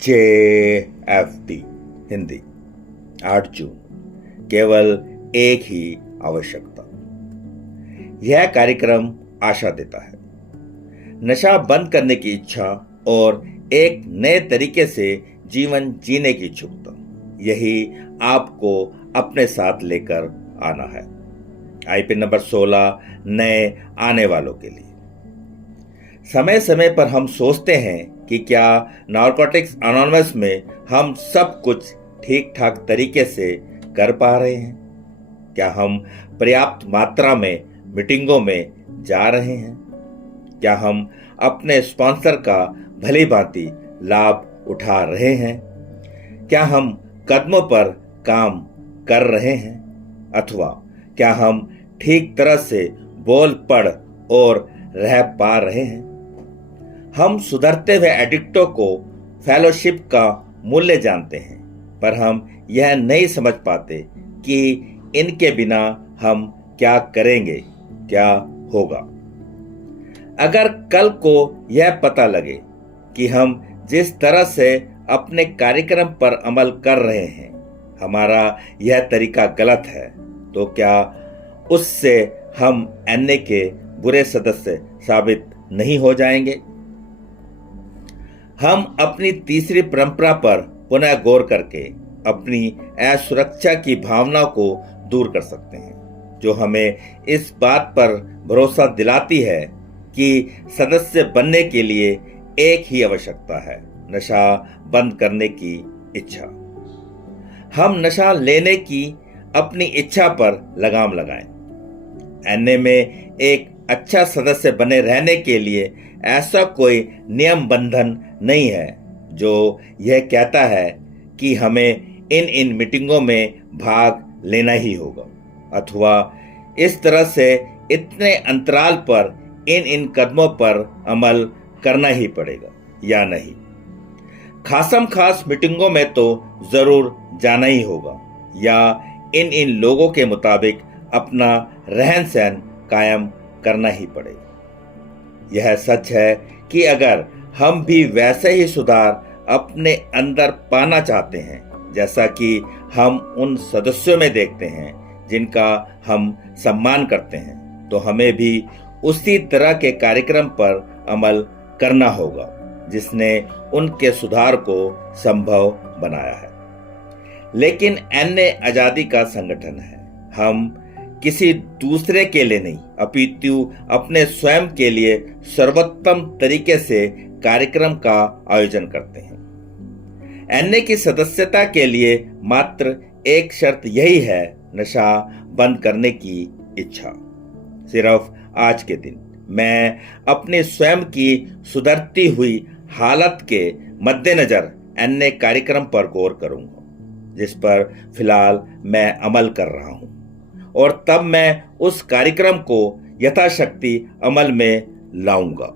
JFD Hindi 8 जून केवल एक ही आवश्यकता। यह कार्यक्रम आशा देता है, नशा बंद करने की इच्छा और एक नए तरीके से जीवन जीने की इच्छुकता। यही आपको अपने साथ लेकर आना है। IP नंबर 16 नए आने वालों के लिए। समय समय पर हम सोचते हैं कि क्या नारकोटिक्स एनोनिमस में हम सब कुछ ठीक ठाक तरीके से कर पा रहे हैं? क्या हम पर्याप्त मात्रा में मीटिंगों में जा रहे हैं? क्या हम अपने स्पॉन्सर का भली भांति लाभ उठा रहे हैं? क्या हम कदमों पर काम कर रहे हैं? अथवा क्या हम ठीक तरह से बोल पढ़ और रह पा रहे हैं? हम सुधरते हुए एडिक्टों को फेलोशिप का मूल्य जानते हैं, पर हम यह नहीं समझ पाते कि इनके बिना हम क्या करेंगे, क्या होगा। अगर कल को यह पता लगे कि हम जिस तरह से अपने कार्यक्रम पर अमल कर रहे हैं, हमारा यह तरीका गलत है, तो क्या उससे हम NA के बुरे सदस्य साबित नहीं हो जाएंगे? हम अपनी तीसरी परंपरा पर पुनः गौर करके अपनी असुरक्षा की भावना को दूर कर सकते हैं, जो हमें इस बात पर भरोसा दिलाती है कि सदस्य बनने के लिए एक ही आवश्यकता है, नशा बंद करने की इच्छा। हम नशा लेने की अपनी इच्छा पर लगाम लगाएं। NA में एक अच्छा सदस्य बने रहने के लिए ऐसा कोई नियम बंधन नहीं है जो यह कहता है कि हमें इन मीटिंगों में भाग लेना ही होगा, अथवा इस तरह से इतने अंतराल पर इन कदमों पर अमल करना ही पड़ेगा या नहीं। खासम खास मीटिंगों में तो जरूर जाना ही होगा या इन लोगों के मुताबिक अपना रहन सहन कायम करना ही पड़ेगा। यह सच है कि अगर हम भी वैसे ही सुधार अपने अंदर पाना चाहते हैं जैसा कि हम उन सदस्यों में देखते हैं जिनका हम सम्मान करते हैं, तो हमें भी उसी तरह के कार्यक्रम पर अमल करना होगा जिसने उनके सुधार को संभव बनाया है। लेकिन NA आजादी का संगठन है। हम किसी दूसरे के लिए नहीं, अपितु अपने स्वयं के लिए सर्वोत्तम तरीके से कार्यक्रम का आयोजन करते हैं। NA की सदस्यता के लिए मात्र एक शर्त यही है, नशा बंद करने की इच्छा। सिर्फ आज के दिन मैं अपने स्वयं की सुधरती हुई हालत के मद्देनजर NA कार्यक्रम पर गौर करूंगा, जिस पर फिलहाल मैं अमल कर रहा हूं, और तब मैं उस कार्यक्रम को यथाशक्ति अमल में लाऊंगा।